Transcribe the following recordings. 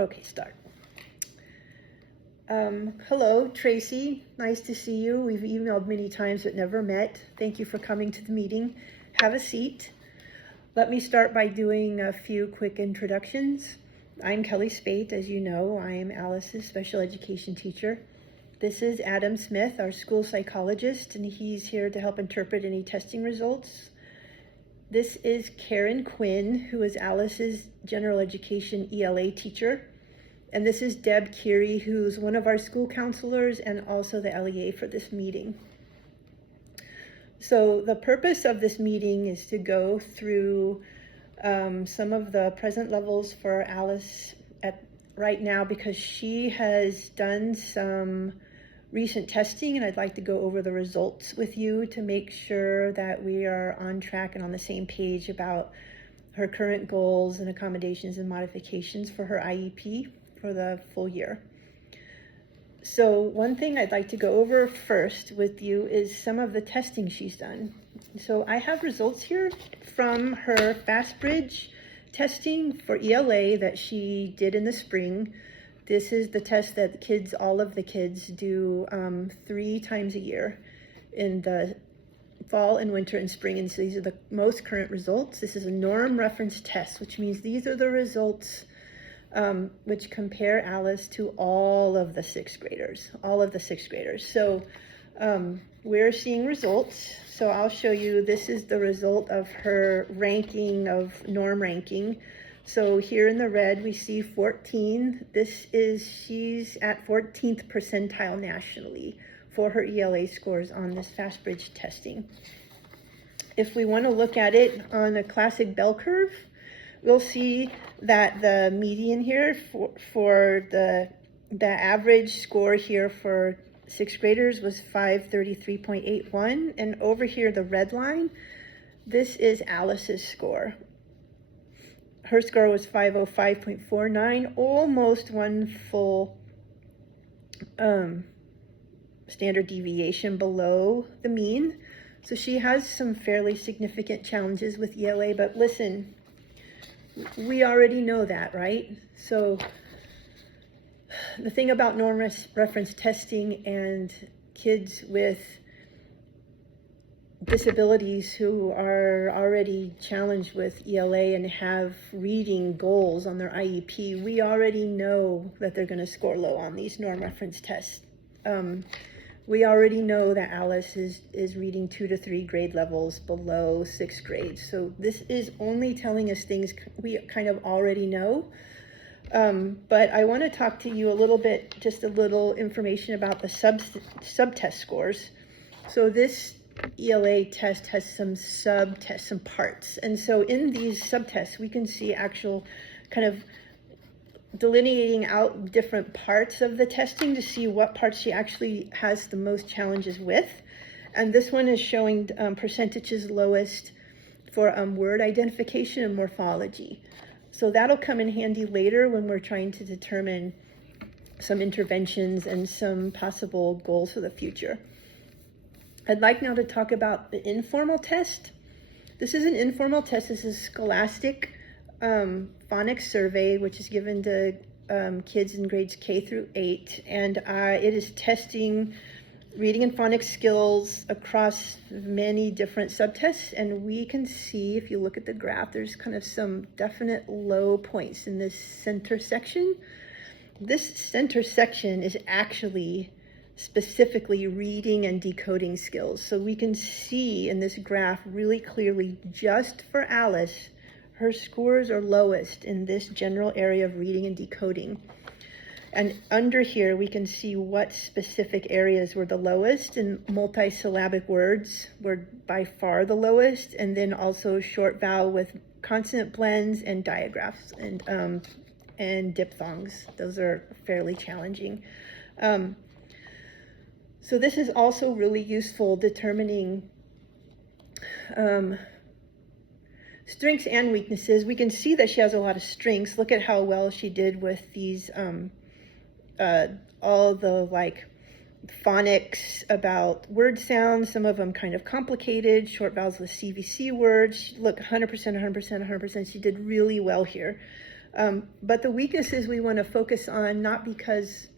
Okay, start. Hello, Tracy. Nice to see you. We've emailed many times but never met. Thank you for coming to the meeting. Have a seat. Let me start by doing a few quick introductions. I'm Kelly Speight. As you know, I am Alice's special education teacher. This is Adam Smith, our school psychologist, and he's here to help interpret any testing results. This is Karen Quinn, who is Alice's general education ELA teacher. And this is Deb Keary, who's one of our school counselors and also the LEA for this meeting. So the purpose of this meeting is to go through some of the present levels for Alice right now, because she has done some recent testing, and I'd like to go over the results with you to make sure that we are on track and on the same page about her current goals and accommodations and modifications for her IEP for the full year. So one thing I'd like to go over first with you is some of the testing she's done. So I have results here from her FastBridge testing for ELA that she did in the spring. This is the test that all of the kids do 3 times a year in the fall and winter and spring. And so these are the most current results. This is a norm reference test, which means these are the results which compare Alice to all of the sixth graders. So we're seeing results. So I'll show you, this is the result of her ranking of norm ranking. So here in the red, we see 14. She's at 14th percentile nationally for her ELA scores on this FastBridge testing. If we want to look at it on a classic bell curve, we'll see that the median here for the average score here for sixth graders was 533.81. And over here, the red line, this is Alice's score. Her score was 505.49, almost one full standard deviation below the mean. So she has some fairly significant challenges with ELA, but listen, we already know that, right? So the thing about norm reference testing and kids with disabilities who are already challenged with ELA and have reading goals on their IEP, we already know that they're going to score low on these norm reference tests. We already know that Alice is reading 2 to 3 grade levels below 6th grade. So this is only telling us things we kind of already know. But I want to talk to you a little bit, just a little information about the subtest scores. So this ELA test has some subtests, some parts. And so in these subtests, we can see actual kind of delineating out different parts of the testing to see what parts she actually has the most challenges with. And this one is showing percentages lowest for word identification and morphology. So that'll come in handy later when we're trying to determine some interventions and some possible goals for the future. I'd like now to talk about the informal test. This is an informal test. This is Scholastic phonics survey, which is given to kids in grades K through 8, and it is testing reading and phonics skills across many different subtests. And we can see, if you look at the graph, there's kind of some definite low points in this center section. This center section is actually specifically reading and decoding skills. So we can see in this graph really clearly, just for Alice, her scores are lowest in this general area of reading and decoding. And under here, we can see what specific areas were the lowest, and multisyllabic words were by far the lowest, and then also short vowel with consonant blends and digraphs and diphthongs. Those are fairly challenging. So this is also really useful determining strengths and weaknesses. We can see that she has a lot of strengths. Look at how well she did with these, all the phonics about word sounds, some of them kind of complicated, short vowels with CVC words. Look, 100%, 100%, 100%. She did really well here. But the weaknesses we want to focus on, not because,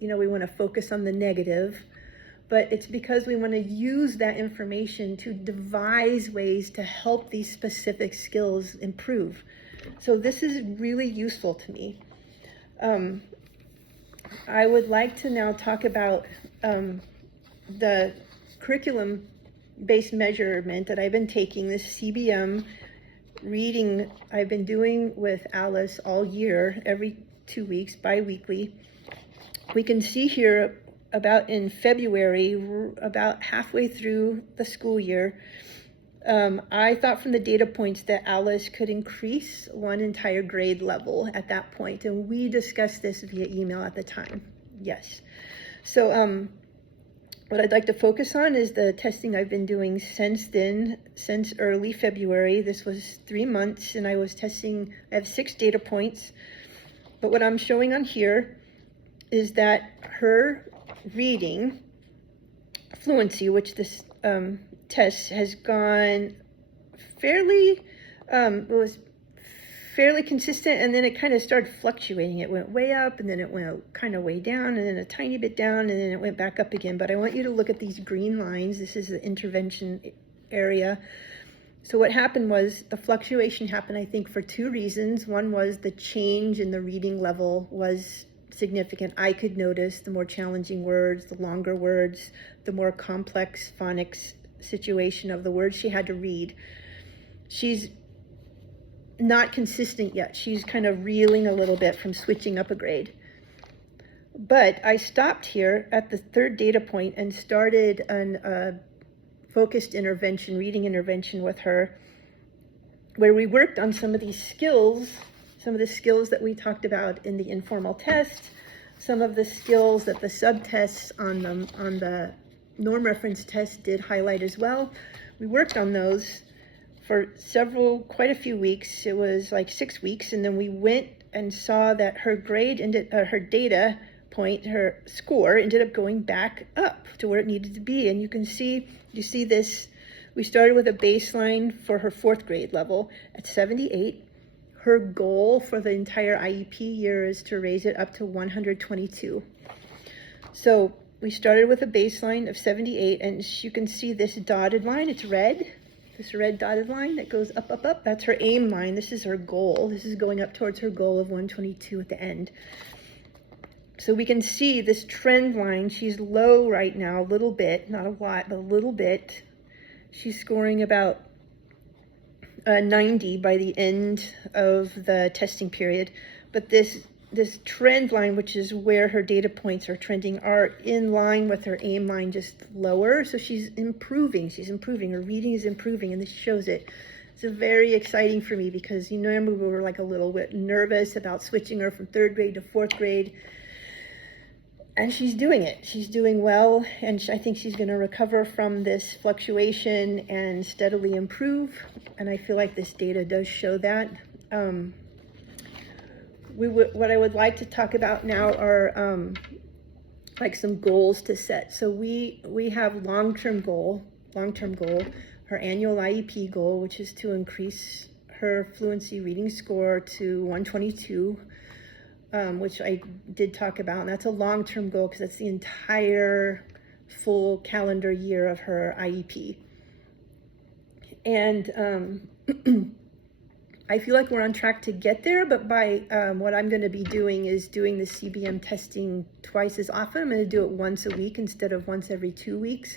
we want to focus on the negative, but it's because we want to use that information to devise ways to help these specific skills improve. So this is really useful to me. I would like to now talk about the curriculum-based measurement that I've been taking, this CBM reading I've been doing with Alice all year, every 2 weeks, bi-weekly. We can see here about in February, about halfway through the school year, I thought from the data points that Alice could increase one entire grade level at that point, and we discussed this via email at the time. Yes. So what I'd like to focus on is the testing I've been doing since then, since early February. This was 3 months, and I was testing, I have 6 data points. But what I'm showing on here is that her reading fluency, which this test has gone fairly, it was fairly consistent, and then it kind of started fluctuating. It went way up, and then it went kind of way down, and then a tiny bit down, and then it went back up again. But I want you to look at these green lines. This is the intervention area. So what happened was the fluctuation happened, I think, for 2 reasons. One was the change in the reading level was significant. I could notice the more challenging words, the longer words, the more complex phonics situation of the words she had to read. She's not consistent yet. She's kind of reeling a little bit from switching up a grade. But I stopped here at the 3rd data point and started a focused intervention, reading intervention with her, where we worked on some of these skills, some of the skills that we talked about in the informal test, some of the skills that the subtests on the norm reference test did highlight as well. We worked on those for quite a few weeks. It was like 6 weeks, and then we went and saw that her grade her data point, her score ended up going back up to where it needed to be. And you see this, we started with a baseline for her 4th grade level at 78. Her goal for the entire IEP year is to raise it up to 122. So we started with a baseline of 78, and you can see this dotted line, it's red. This red dotted line that goes up, up, up, that's her aim line. This is her goal. This is going up towards her goal of 122 at the end. So we can see this trend line. She's low right now, a little bit, not a lot, but a little bit. She's scoring about 90 by the end of the testing period. But this trend line, which is where her data points are trending, are in line with her aim line, just lower. So she's improving. Her reading is improving, and this shows it. It's very exciting for me because we were like a little bit nervous about switching her from 3rd grade to 4th grade. And she's doing it. She's doing well, and I think she's going to recover from this fluctuation and steadily improve. And I feel like this data does show that. What I would like to talk about now are like some goals to set. So we have long-term goal, her annual IEP goal, which is to increase her fluency reading score to 122. Which I did talk about, and that's a long-term goal because that's the entire full calendar year of her IEP. And I feel like we're on track to get there, but by what I'm going to be doing is doing the CBM testing twice as often. I'm going to do it once a week instead of once every 2 weeks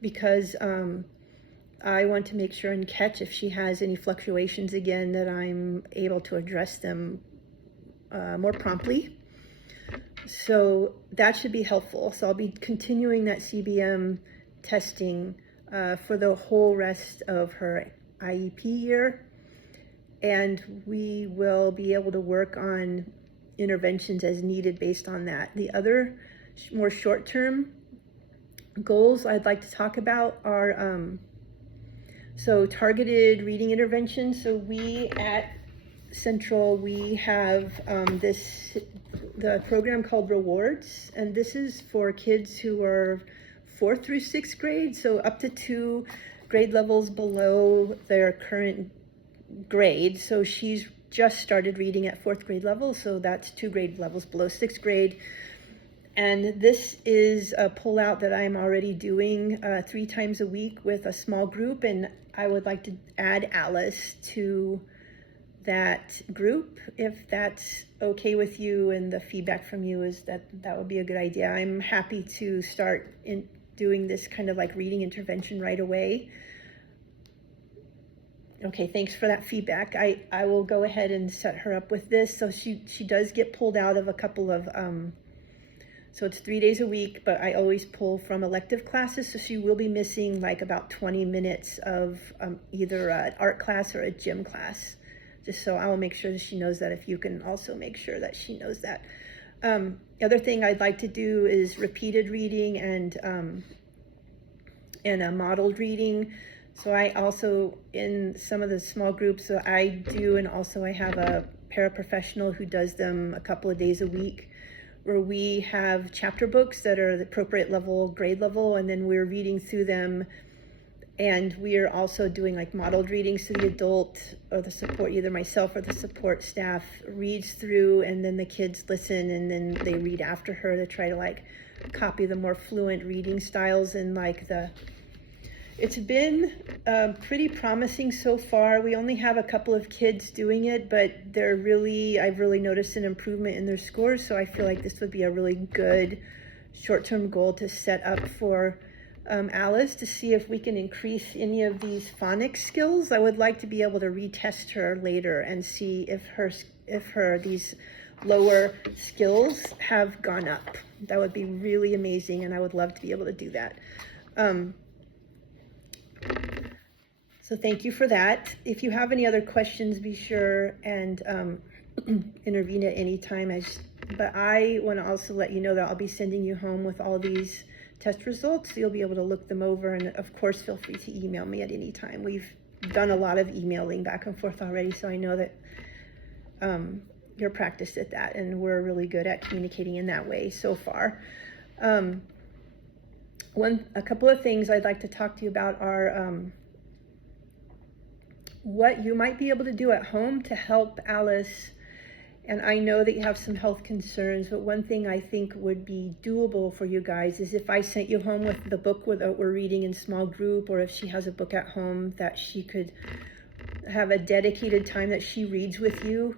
because I want to make sure and catch if she has any fluctuations again, that I'm able to address them more promptly. So that should be helpful. So I'll be continuing that CBM testing for the whole rest of her IEP year. And we will be able to work on interventions as needed based on that. The other more short-term goals I'd like to talk about are so targeted reading interventions. So we at Central, we have the program called Rewards, and this is for kids who are 4th through 6th grade, so up to 2 grade levels below their current grade. So she's just started reading at 4th grade level, so that's 2 grade levels below 6th grade. And this is a pullout that I'm already doing 3 times a week with a small group, and I would like to add Alice to that group, if that's okay with you, and the feedback from you is that that would be a good idea. I'm happy to start in doing this kind of like reading intervention right away. Okay, thanks for that feedback. I will go ahead and set her up with this. So she does get pulled out of a couple of, so it's 3 days a week, but I always pull from elective classes. So she will be missing like about 20 minutes of either an art class or a gym class. Just so I will make sure that she knows that, if you can also make sure that she knows that. The other thing I'd like to do is repeated reading and a modeled reading. So I also, in some of the small groups that I do, and also I have a paraprofessional who does them a couple of days a week, where we have chapter books that are the appropriate level, grade level, and then we're reading through them. And we are also doing like modeled readings, so the adult or the support, either myself or the support staff, reads through, and then the kids listen, and then they read after her to try to like copy the more fluent reading styles. And like it's been pretty promising so far. We only have a couple of kids doing it, but I've really noticed an improvement in their scores. So I feel like this would be a really good short-term goal to set up for Alice, to see if we can increase any of these phonics skills. I would like to be able to retest her later and see if these lower skills have gone up. That would be really amazing, and I would love to be able to do that. So thank you for that. If you have any other questions, be sure and intervene at any time. But I want to also let you know that I'll be sending you home with all these test results, so you'll be able to look them over, and of course feel free to email me at any time. We've done a lot of emailing back and forth already, so I know that you're practiced at that, and we're really good at communicating in that way so far. A couple of things I'd like to talk to you about are what you might be able to do at home to help Alice. And I know that you have some health concerns, but one thing I think would be doable for you guys is if I sent you home with the book that we're reading in small group, or if she has a book at home, that she could have a dedicated time that she reads with you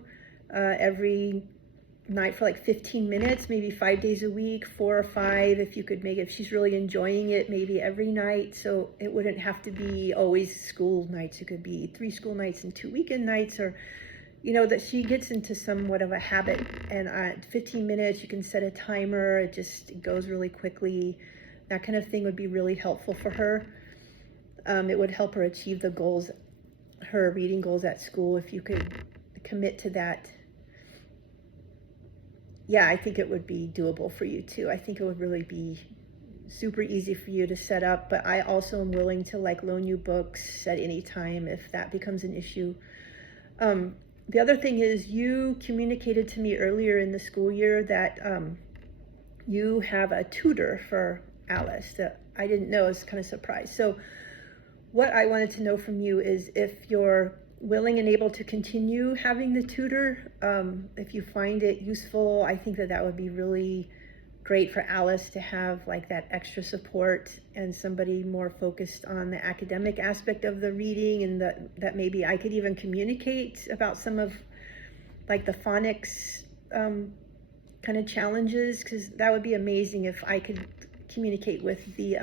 every night for like 15 minutes, maybe 5 days a week, 4 or 5, if you could make it, if she's really enjoying it, maybe every night. So it wouldn't have to be always school nights. It could be 3 school nights and 2 weekend nights, or that she gets into somewhat of a habit. And 15 minutes, you can set a timer, it just goes really quickly. That kind of thing would be really helpful for her. It would help her achieve the goals, her reading goals at school, if you could commit to that. Yeah, I think it would be doable for you too. I think it would really be super easy for you to set up, but I also am willing to like loan you books at any time if that becomes an issue. The other thing is, you communicated to me earlier in the school year that you have a tutor for Alice that I didn't know. I was kind of surprised. So what I wanted to know from you is if you're willing and able to continue having the tutor. If you find it useful, I think that would be really great for Alice to have like that extra support and somebody more focused on the academic aspect of the reading, and that maybe I could even communicate about some of like the phonics kind of challenges, because that would be amazing if I could communicate with the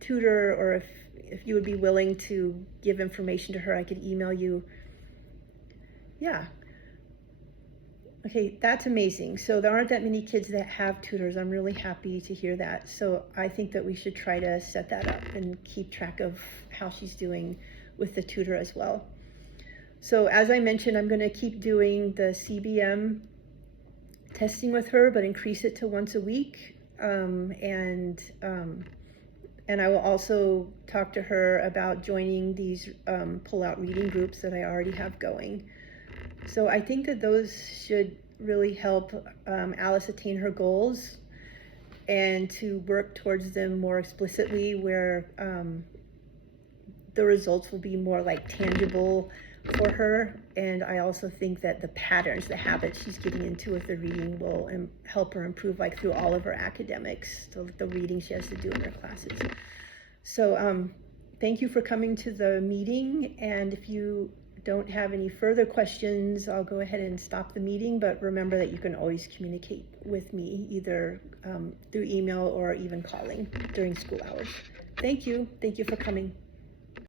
tutor, or if you would be willing to give information to her, I could email you. Yeah. Okay, that's amazing. So there aren't that many kids that have tutors. I'm really happy to hear that. So I think that we should try to set that up and keep track of how she's doing with the tutor as well. So as I mentioned, I'm going to keep doing the CBM testing with her, but increase it to once a week. And I will also talk to her about joining these pull-out reading groups that I already have going. So I think that those should really help Alice attain her goals and to work towards them more explicitly, where the results will be more like tangible, for her, and I also think that the patterns, the habits she's getting into with the reading will help her improve, like through all of her academics, the reading she has to do in her classes. So thank you for coming to the meeting, and if you don't have any further questions, I'll go ahead and stop the meeting, but remember that you can always communicate with me either through email or even calling during school hours. Thank you for coming.